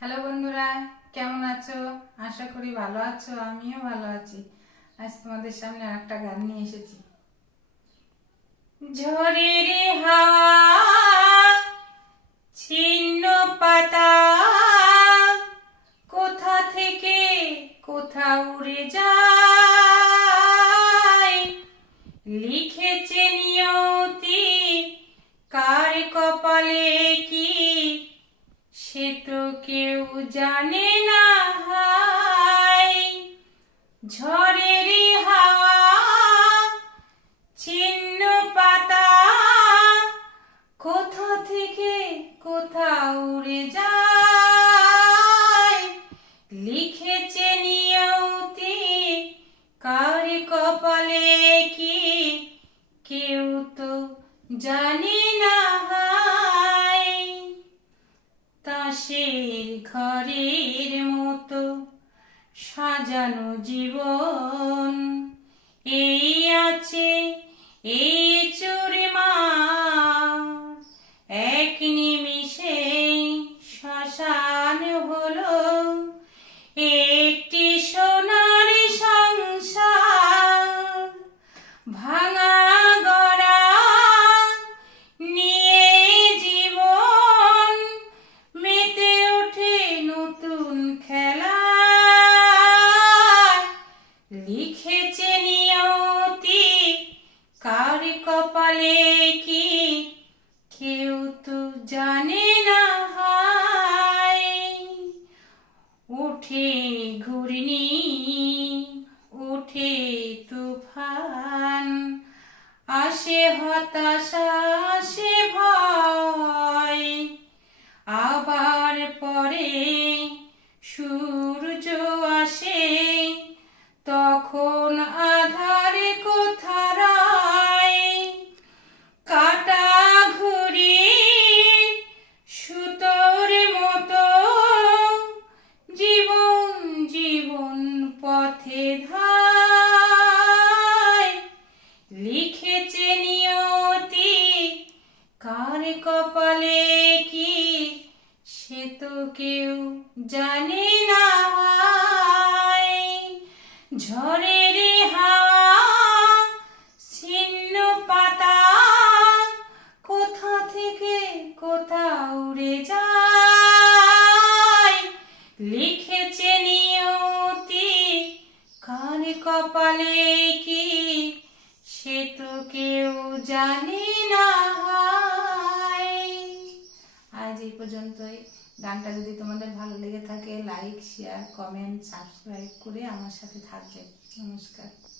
Hello বন্ধুরা, কেমন আছো? আশা করি ভালো আছো। আমিও ভালো আছি। আজ তোমাদের সামনে আরেকটা গান নিয়ে এসেছি। ঝড়ের হাওয়া, ছিন্ন পাতা, কোথা থেকে কোথা উড়ে যায়। লিখেছে নিয়তি, কার কপালে কি সে তো কেউ জানে না। হায় ঝড়ের হাওয়া, ছিন্ন পাতা, কোথা থেকে কোথা উড়ে যায়। লিখেছে নিয়তি, কার কপালে কি কেউ তো জানে না। তাসের ঘরের মতো সাজানো জীবন, এই আছে এই চুরমার। এক নিমিষে শ্মশান হলো একটি সোনার সংসার। ভাঙা গড়া নিয়ে জীবন মেতে ওঠে নতুন খেলা। লিখেছে নিয়তি, কার কপালে কি কেউ তো জানে না। হায় উঠে ঘূর্ণি, উঠে তুফান, আসে হতাশা, আসে ভয়। আবার পরে সূর্য আসে, তখন আধার কোথা রায়। কাটা ঘুরি সুতোর মতো জীবন জীবন পথে ধায়। লিখেছে নিয়তি, কার কপালে কি সে তো কেউ জানে না। ঝড়ের হাওয়া, ছিন্ন পাতা, কোথা থেকে কোথা উড়ে যায়। লিখেছে নিয়তি, কার কপালে কি সে তো কেউ জানে না। আজ এই পর্যন্তই। গানটা যদি তোমাদের ভালো লেগে থাকে, লাইক, শেয়ার, কমেন্ট, সাবস্ক্রাইব করে আমার সাথে থাকবে। নমস্কার।